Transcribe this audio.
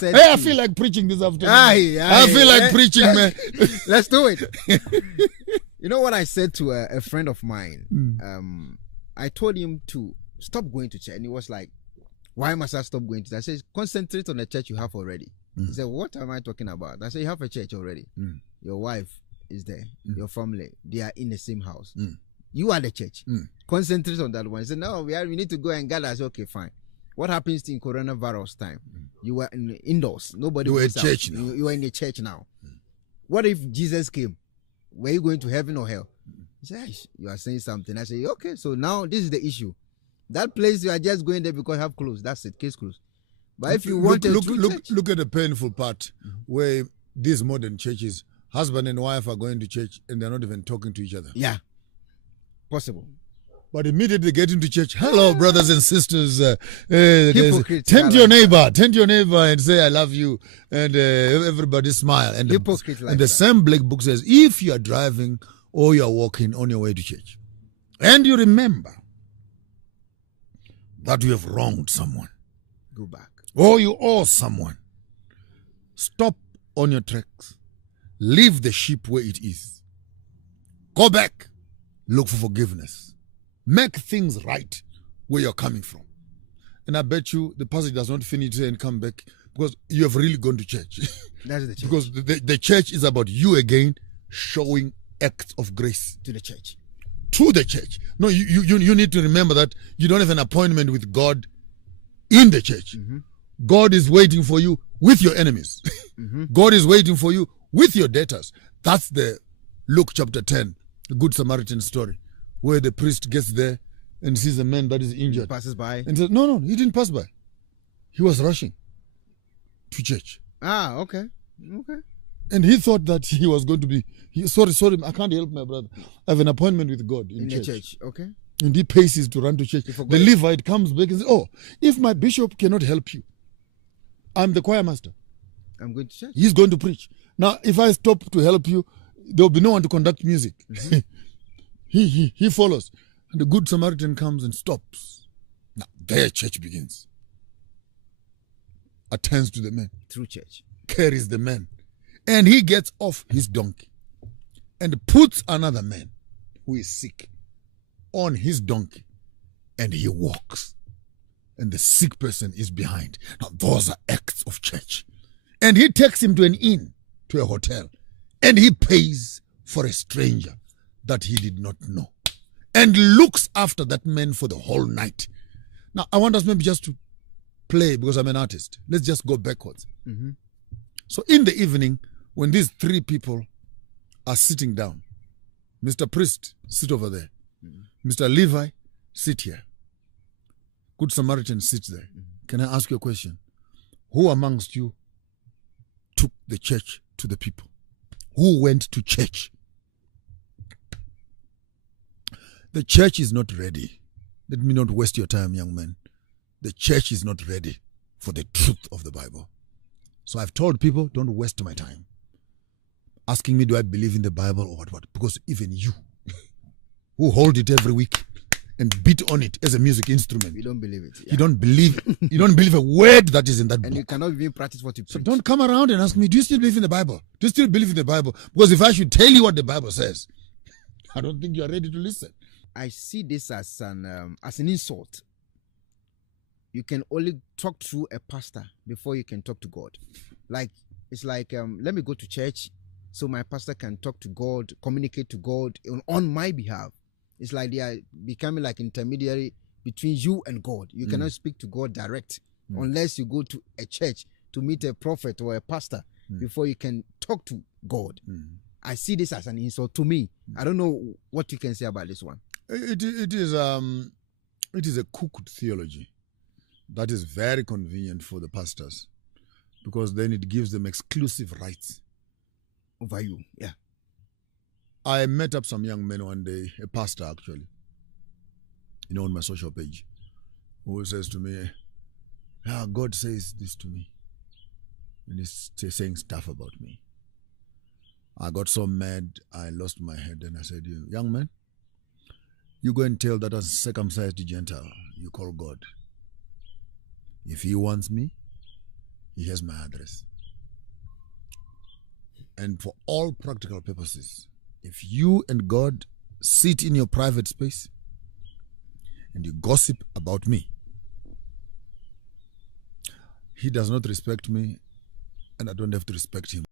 Hey, I feel like preaching this afternoon. I feel like preaching, man. Let's do it. You know what I said to a friend of mine? I told him to stop going to church. And he was like, why must I stop going to church? I said, concentrate on the church you have already. He said, what am I talking about? I said, you have a church already. Your wife is there. Your family, they are in the same house. You are the church. Concentrate on that one. He said, no, we need to go and gather. I said, okay, fine. What happens in coronavirus time? You were indoors. Nobody you were goes church out. now. You are in the church now. What if Jesus came? Were you going to heaven or hell? He said, you are saying something. I said, okay, so now this is the issue. That place you are just going there because you have closed. That's it, case closed. But if you want look at the painful part where these modern churches, husband and wife are going to church and they're not even talking to each other. Yeah, possible. But immediately get into church. Hello, brothers and sisters. Tend to your neighbor and say, I love you. And everybody smile. And the same black book says, if you are driving or you are walking on your way to church, and you remember that you have wronged someone, go back. Or you owe someone, stop on your tracks. Leave the ship where it is. Go back. Look for forgiveness. Make things right where you're coming from. And I bet you the pastor does not finish and come back because you have really gone to church. That's the church. Because the church is about you again showing acts of grace. To the church. To the church. No, you need to remember that you don't have an appointment with God in the church. God is waiting for you with your enemies. God is waiting for you with your debtors. That's the Luke chapter 10, the Good Samaritan story, where the priest gets there and sees a man that is injured. He passes by. And says, no, he didn't pass by. He was rushing to church. Ah, okay. And he thought that he was going to be, sorry, I can't help my brother. I have an appointment with God in church. The church, okay. And he paces to run to church. The Levite comes back and says, oh, if my bishop cannot help you, I'm the choir master. I'm going to church. He's going to preach. Now, if I stop to help you, there will be no one to conduct music. He follows. And the Good Samaritan comes and stops. Now, their church begins. Attends to the man. Through church. Carries the man. And he gets off his donkey and puts another man who is sick on his donkey. And he walks. And the sick person is behind. Now, those are acts of church. And he takes him to an inn, to a hotel. And he pays for a stranger that he did not know. And looks after that man for the whole night. Now, I want us maybe just to play, because I'm an artist. Let's just go backwards. So in the evening, when these three people are sitting down, Mr. Priest, sit over there. Mr. Levi, sit here. Good Samaritan sits there. Can I ask you a question? Who amongst you took the church to the people? Who went to church? The church is not ready. Let me not waste your time, young man. The church is not ready for the truth of the Bible. So I've told people, don't waste my time asking me, do I believe in the Bible or what? Because even you, who hold it every week and beat on it as a music instrument, you don't believe it. Yeah. You don't believe a word that is in that book. And you cannot even practice what you preach. So don't come around and ask me, do you still believe in the Bible? Do you still believe in the Bible? Because if I should tell you what the Bible says, I don't think you are ready to listen. I see this as an insult. You can only talk to a pastor before you can talk to God. It's like let me go to church so my pastor can talk to God, communicate to God on my behalf. It's like they are becoming like intermediary between you and God. You cannot speak to God direct unless you go to a church to meet a prophet or a pastor before you can talk to God. I see this as an insult to me. I don't know what you can say about this one. It is a cooked theology that is very convenient for the pastors, because then it gives them exclusive rights over you. Yeah. I met up some young men one day, a pastor actually, on my social page, who says to me, God says this to me. And he's saying stuff about me. I got so mad, I lost my head, and I said, young man, you go and tell that uncircumcised Gentile you call God. If he wants me, he has my address. And for all practical purposes, if you and God sit in your private space and you gossip about me, he does not respect me, and I don't have to respect him.